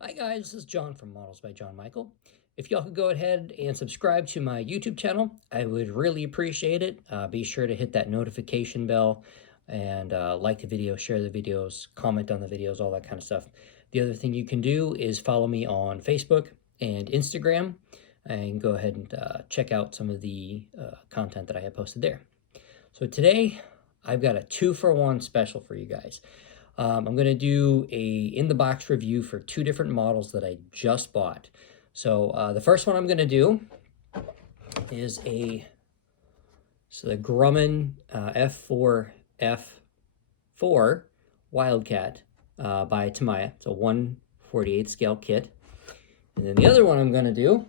Hi guys, this is John from Models by John Michael. If y'all could go ahead and subscribe to my YouTube channel, I would really appreciate it. Be sure to hit that notification bell and like the video, share the videos, comment on the videos, all that kind of stuff. The other thing you can do is follow me on Facebook and Instagram and go ahead and check out some of the content that I have posted there. So today I've got a 2-for-1 special for you guys. I'm going to do a in-the-box review for two different models that I just bought. So the first one I'm going to do is the Grumman F4F-4 Wildcat by Tamiya. It's a 1/48 scale kit. And then the other one I'm going to do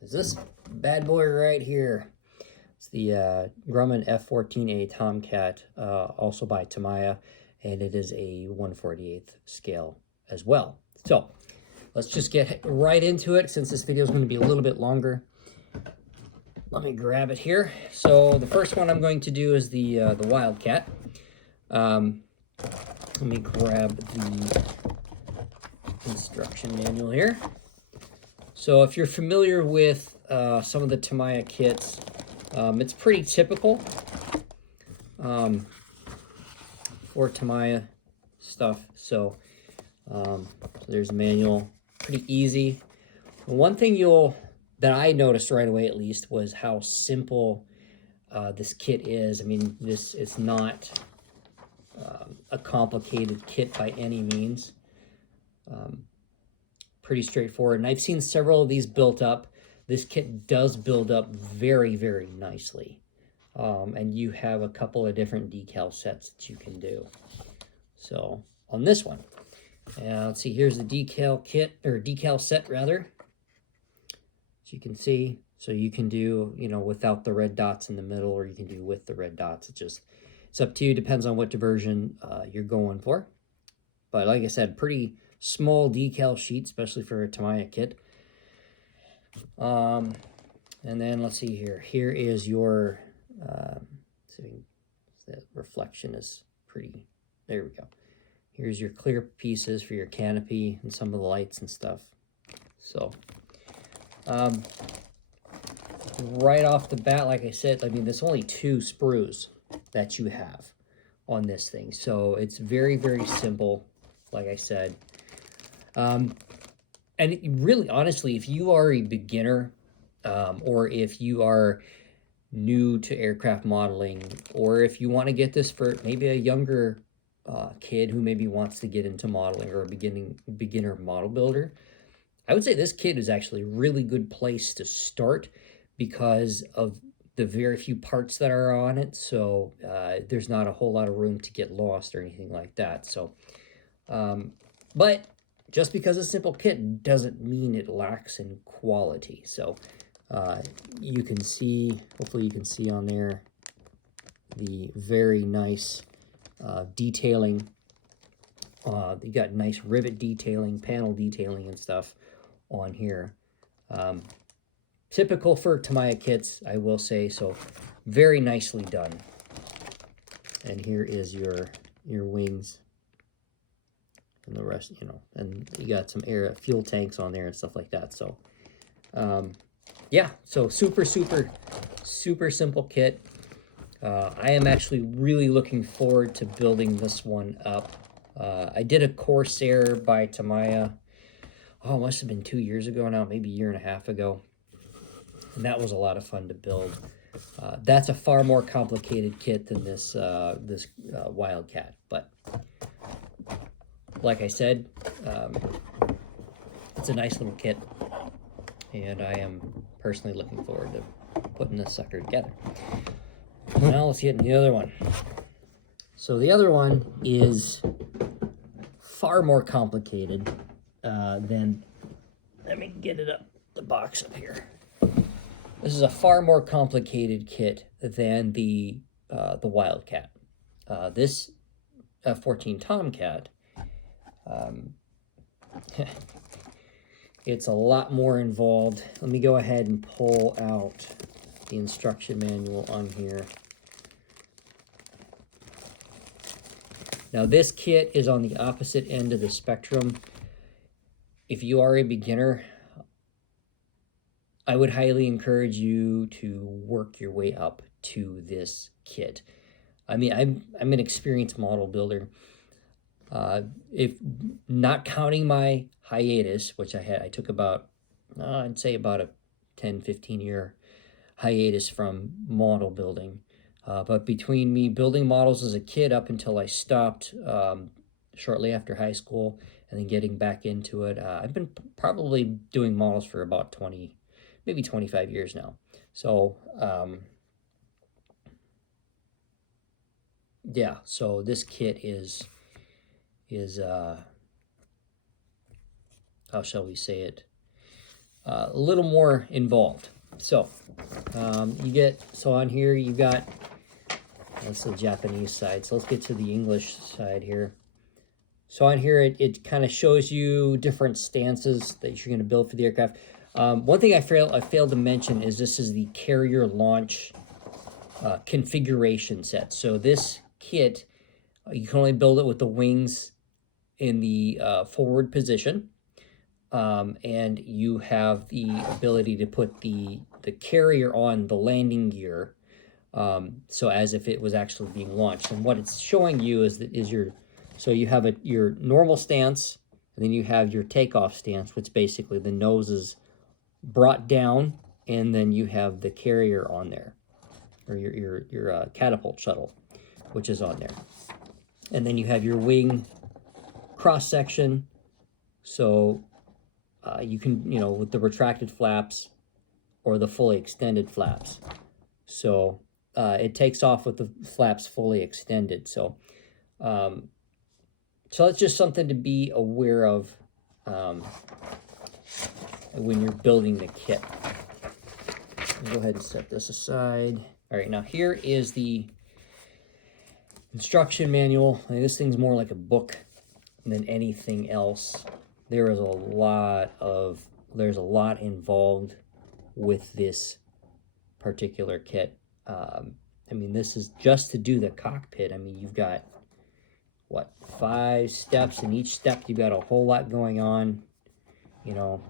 is this bad boy right here. It's the Grumman F-14A Tomcat, also by Tamiya, and it is a 1/48 scale as well. So let's just get right into it since this video is going to be a little bit longer. Let me grab it here. So the first one I'm going to do is the Wildcat. Let me grab the instruction manual here. So if you're familiar with some of the Tamiya kits, it's pretty typical for Tamiya stuff. So there's a manual, pretty easy. One thing that I noticed right away, at least, was how simple this kit is. I mean, it's not a complicated kit by any means. Pretty straightforward, and I've seen several of these built up. This kit does build up very, very nicely. And you have a couple of different decal sets that you can do. So on this one, let's see, here's the decal kit, or decal set rather. As you can see, so you can do, without the red dots in the middle, or you can do with the red dots. It's up to you, depends on what version you're going for. But like I said, pretty small decal sheet, especially for a Tamiya kit. And then let's see here. Here is your, the reflection is pretty, there we go. Here's your clear pieces for your canopy and some of the lights and stuff. So, right off the bat, like I said, I mean, there's only 2 sprues that you have on this thing. So it's very, very simple, like I said. And really, honestly, if you are a beginner, or if you are new to aircraft modeling, or if you want to get this for maybe a younger kid who maybe wants to get into modeling, or a beginner model builder, I would say this kit is actually a really good place to start because of the very few parts that are on it. So there's not a whole lot of room to get lost or anything like that. So, but just because a simple kit doesn't mean it lacks in quality. So you can see, hopefully you can see on there, the very nice detailing. You got nice rivet detailing, panel detailing and stuff on here. Typical for Tamiya kits, I will say, so very nicely done. And here is your wings. And the rest, and you got some fuel tanks on there and stuff like that. So, yeah, so super simple kit. I am actually really looking forward to building this one up. I did a Corsair by Tamiya. Oh, it must have been 2 years ago now, maybe 1.5 years ago. And that was a lot of fun to build. That's a far more complicated kit than this Wildcat, but like I said, it's a nice little kit, and I am personally looking forward to putting this sucker together. Now let's get into the other one. So the other one is far more complicated than, let me get it up, the box up here. This is a far more complicated kit than the Wildcat. This F-14 Tomcat, it's a lot more involved. Let me go ahead and pull out the instruction manual on here. Now this kit is on the opposite end of the spectrum. If you are a beginner, I would highly encourage you to work your way up to this kit. I mean, I'm an experienced model builder. If not counting my hiatus, which I took about, I'd say about a 10-15 year hiatus from model building. But between me building models as a kid up until I stopped shortly after high school and then getting back into it, I've been probably doing models for about 20, maybe 25 years now. So yeah, so this kit is how shall we say it, a little more involved. So you get, so on here you got, that's the Japanese side, so let's get to the English side here. So on here it kind of shows you different stances that you're going to build for the aircraft. One thing I failed to mention is this is the carrier launch configuration set. So this kit, you can only build it with the wings in the forward position, and you have the ability to put the carrier on the landing gear, so as if it was actually being launched. And what it's showing you is so you have your normal stance, and then you have your takeoff stance, which basically the nose is brought down, and then you have the carrier on there, or your catapult shuttle, which is on there. And then you have your wing cross section, so you can, with the retracted flaps or the fully extended flaps. So it takes off with the flaps fully extended. So so that's just something to be aware of when you're building the kit. I'll go ahead and set this aside. All right, now here is the instruction manual. I mean, this thing's more like a book than anything else. There's a lot involved with this particular kit. I mean, this is just to do the cockpit. I mean, you've got, what, 5 steps, and each step you've got a whole lot going on.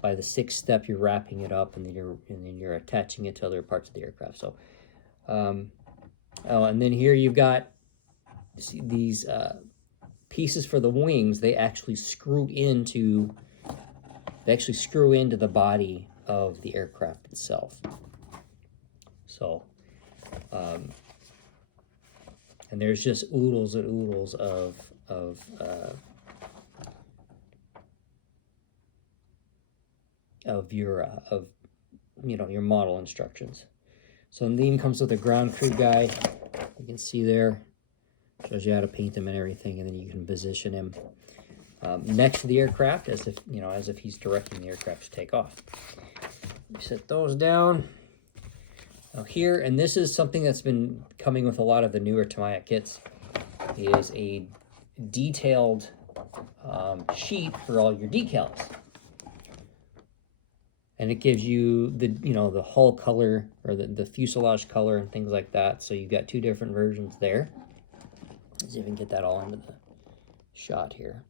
By the 6th step you're wrapping it up, and then you're attaching it to other parts of the aircraft. So oh, and then here you've got these pieces for the wings. They actually screw into the body of the aircraft itself. So and there's just oodles and oodles of your model instructions. So the name comes with a ground crew guide. You can see there, shows you how to paint him and everything, and then you can position him next to the aircraft as if he's directing the aircraft to take off. You set those down. Now here, and this is something that's been coming with a lot of the newer Tamiya kits, is a detailed sheet for all your decals. And it gives you the hull color, or the fuselage color and things like that. So you've got 2 different versions there. Let's see if we can get that all into the shot here.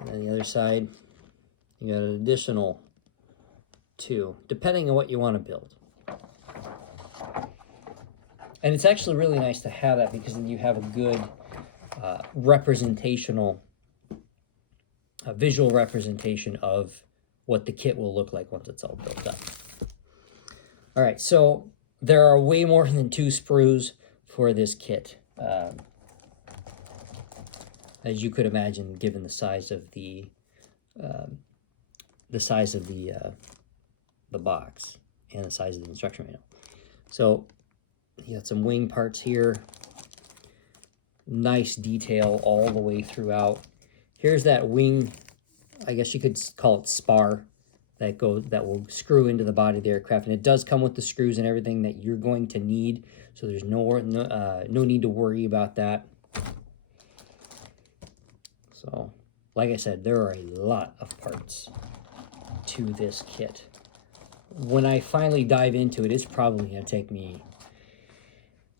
And then the other side, you got an additional 2, depending on what you want to build. And it's actually really nice to have that, because then you have a good visual representation of what the kit will look like once it's all built up. All right, so there are way more than 2 sprues for this kit, as you could imagine, given the size of the box and the size of the instruction manual. So you got some wing parts here, nice detail all the way throughout. Here's that wing, I guess you could call it spar, that will screw into the body of the aircraft, and it does come with the screws and everything that you're going to need, so there's no need to worry about that. So like I said, there are a lot of parts to this kit. When I finally dive into it, it's probably going to take me,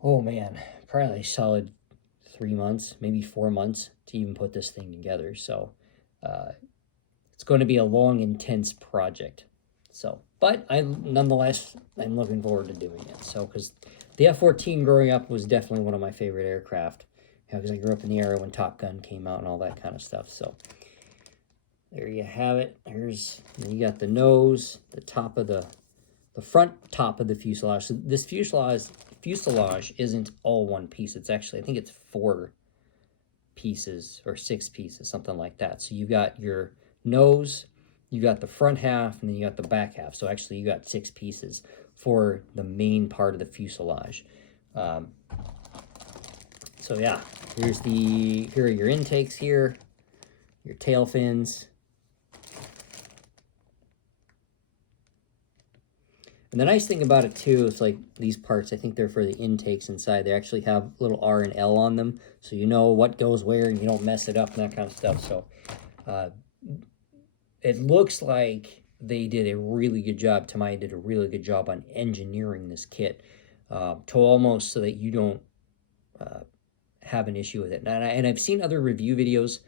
oh man, probably a solid 3 months, maybe 4 months to even put this thing together. So it's going to be a long, intense project. So, but nonetheless, I'm looking forward to doing it. So, because the F-14 growing up was definitely one of my favorite aircraft. Because I grew up in the era when Top Gun came out and all that kind of stuff. So, there you have it. You got the nose, the top of the front top of the fuselage. So this fuselage isn't all one piece. It's actually, I think it's 4 pieces or 6 pieces, something like that. So you got your nose, you got the front half, and then you got the back half. So actually you got 6 pieces for the main part of the fuselage. So yeah, here are your intakes here, your tail fins. And the nice thing about it too is like these parts, I think they're for the intakes inside. They actually have little R and L on them, so you know what goes where and you don't mess it up and that kind of stuff. So it looks like they did a really good job. Tamiya did a really good job on engineering this kit to almost so that you don't have an issue with it. And I've seen other review videos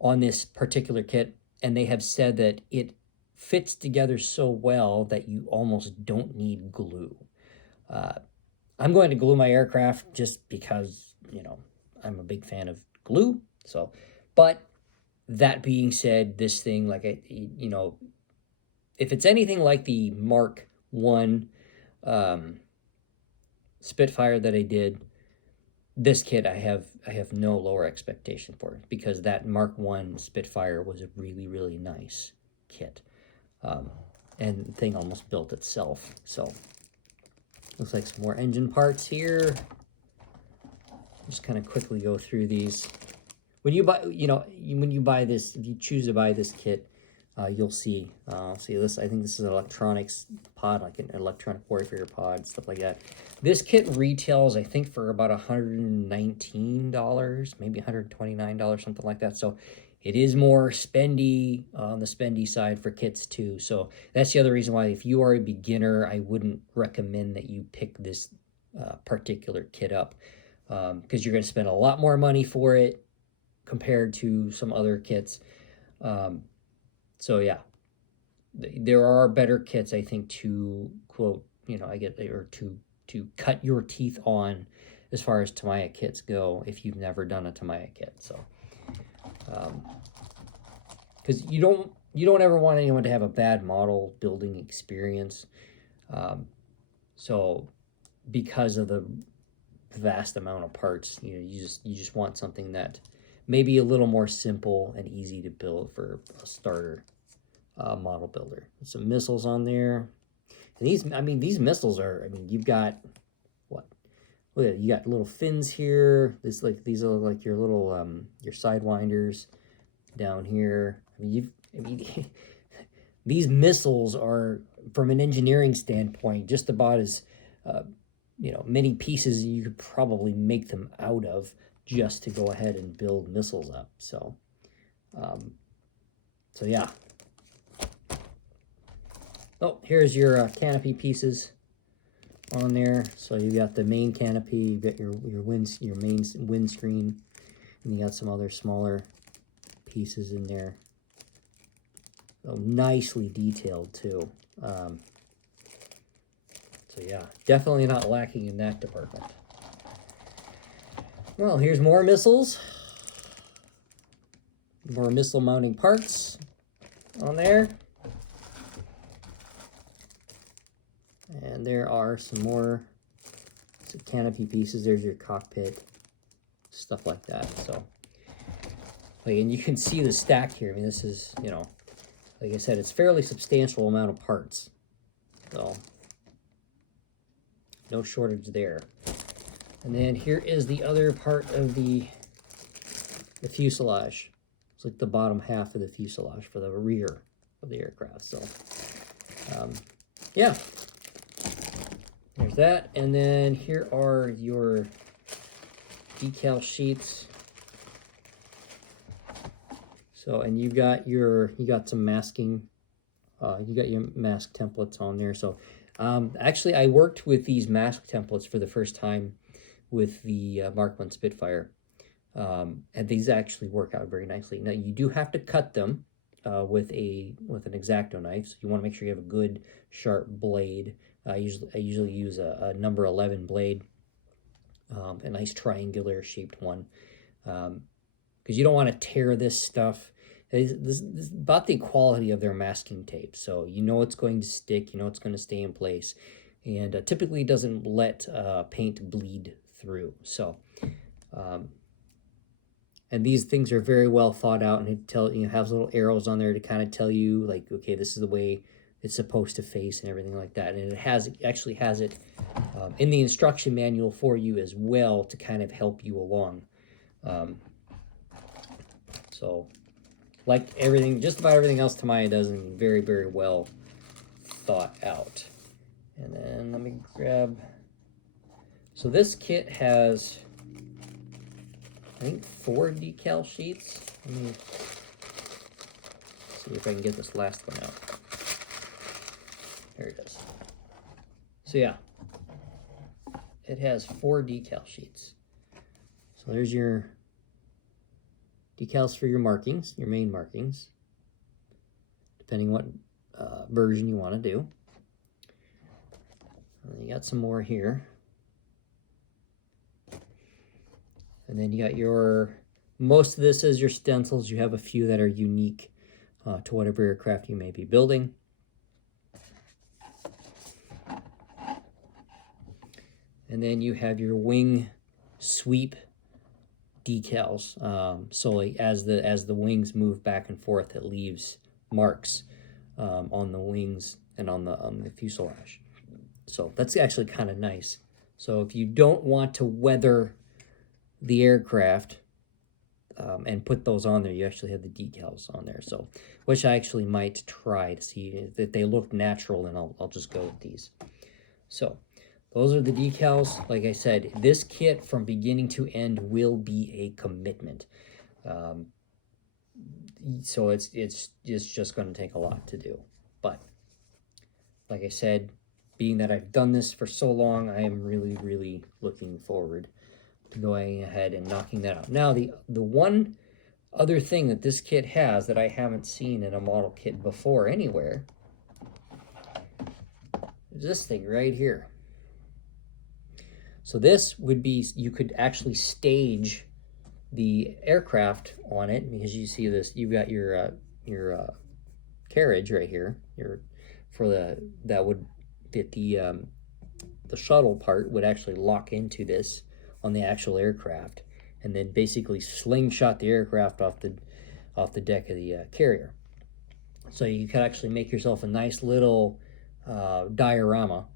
on this particular kit, and they have said that it fits together so well that you almost don't need glue. I'm going to glue my aircraft just because, you know, I'm a big fan of glue. So, but that being said, this thing, like, you know, if it's anything like the Mark 1 Spitfire that I did, this kit I have no lower expectation for it, because that Mark 1 Spitfire was a really, really nice kit. And the thing almost built itself. So looks like some more engine parts here. Just kind of quickly go through these. When you buy, you know, when you buy this, if you choose to buy this kit, you'll see this. I think this is an electronics pod, like an electronic warfare pod, stuff like that. This kit retails, I think, for about $119, maybe $129, something like that. So it is more spendy on the spendy side for kits too. So that's the other reason why, if you are a beginner, I wouldn't recommend that you pick this particular kit up, because you're going to spend a lot more money for it compared to some other kits. So yeah, there are better kits, I think, to quote, you know, or to cut your teeth on as far as Tamiya kits go if you've never done a Tamiya kit. So because you don't ever want anyone to have a bad model building experience. So because of the vast amount of parts, you know, you just want something that maybe a little more simple and easy to build for a starter model builder. Some missiles on there. And these missiles are, you've got what? Well, you got little fins here. These are like your little your sidewinders down here. These missiles are, from an engineering standpoint, just about as you know, many pieces you could probably make them out of just to go ahead and build missiles up. So so yeah. Oh, here's your canopy pieces on there. So you got the main canopy, you got your main windscreen, and you got some other smaller pieces in there. So nicely detailed too. So yeah, definitely not lacking in that department. Well, here's more missiles. More missile mounting parts on there. And there are some more canopy pieces. There's your cockpit, stuff like that. So, and you can see the stack here. I mean, this is, you know, like I said, it's fairly substantial amount of parts. So, no shortage there. And then here is the other part of the fuselage. It's like the bottom half of the fuselage for the rear of the aircraft. So, yeah. There's that, and then here are your decal sheets. So, and you got some masking. You got your mask templates on there. So, actually, I worked with these mask templates for the first time with the Mark 1 Spitfire, And these actually work out very nicely. Now you do have to cut them with an X-Acto knife, so you want to make sure you have a good sharp blade. I usually use a number 11 blade, a nice triangular shaped one, because you don't want to tear this stuff. This is about the quality of their masking tape, so you know it's going to stick, you know it's going to stay in place, and typically doesn't let paint bleed through. So and these things are very well thought out, and it has little arrows on there to kind of tell you, like, okay, this is the way it's supposed to face and everything like that. And it actually has it in the instruction manual for you as well to kind of help you along. So like everything, just about everything else Tamiya does, and very, very well thought out. And then let me grab, so this kit has, I think, 4 decal sheets. Let me see if I can get this last one out. There it is. So yeah, it has 4 decal sheets. So there's your decals for your markings, your main markings, depending what version you want to do. And then you got some more here. And then you got your, most of this is your stencils. You have a few that are unique to whatever aircraft you may be building. And then you have your wing sweep decals. So like as the wings move back and forth, it leaves marks on the wings and on the fuselage. So that's actually kind of nice. So if you don't want to weather the aircraft and put those on there, you actually have the decals on there. So, which I actually might try to see if they look natural, and I'll just go with these. So those are the decals. Like I said, this kit from beginning to end will be a commitment. So it's just going to take a lot to do. But like I said, being that I've done this for so long, I am really, really looking forward to going ahead and knocking that out. Now, the one other thing that this kit has that I haven't seen in a model kit before anywhere is this thing right here. So this would be, you could actually stage the aircraft on it, because you see this, you've got your carriage right here, that would fit the shuttle part would actually lock into this on the actual aircraft, and then basically slingshot the aircraft off the deck of the carrier. So you could actually make yourself a nice little diorama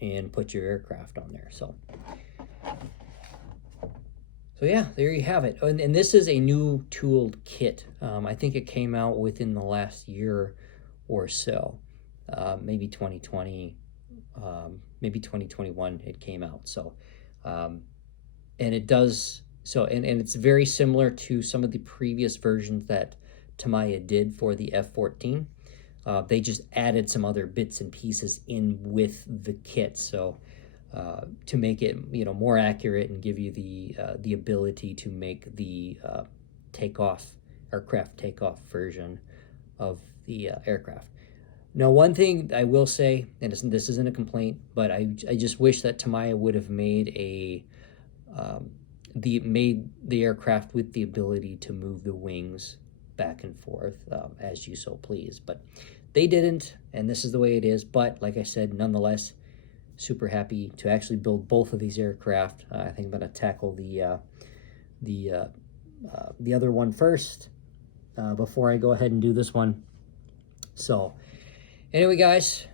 and put your aircraft on there. So yeah, there you have it. And this is a new tooled kit. I think it came out within the last year or so, maybe 2020, maybe 2021 it came out. So and it does so, and it's very similar to some of the previous versions that Tamiya did for the F-14. They just added some other bits and pieces in with the kit, so to make it, more accurate and give you the ability to make the aircraft takeoff version of the aircraft. Now, one thing I will say, and this isn't a complaint, but I just wish that Tamiya would have made made the aircraft with the ability to move the wings back and forth as you so please, but they didn't, and this is the way it is. But like I said, nonetheless, super happy to actually build both of these aircraft. I think I'm going to tackle the other one first before I go ahead and do this one. So anyway, guys,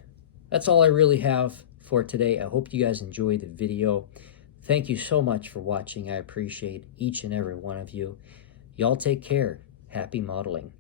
that's all I really have for today. I hope you guys enjoyed the video. Thank you so much for watching. I appreciate each and every one of you. Y'all take care. Happy modeling.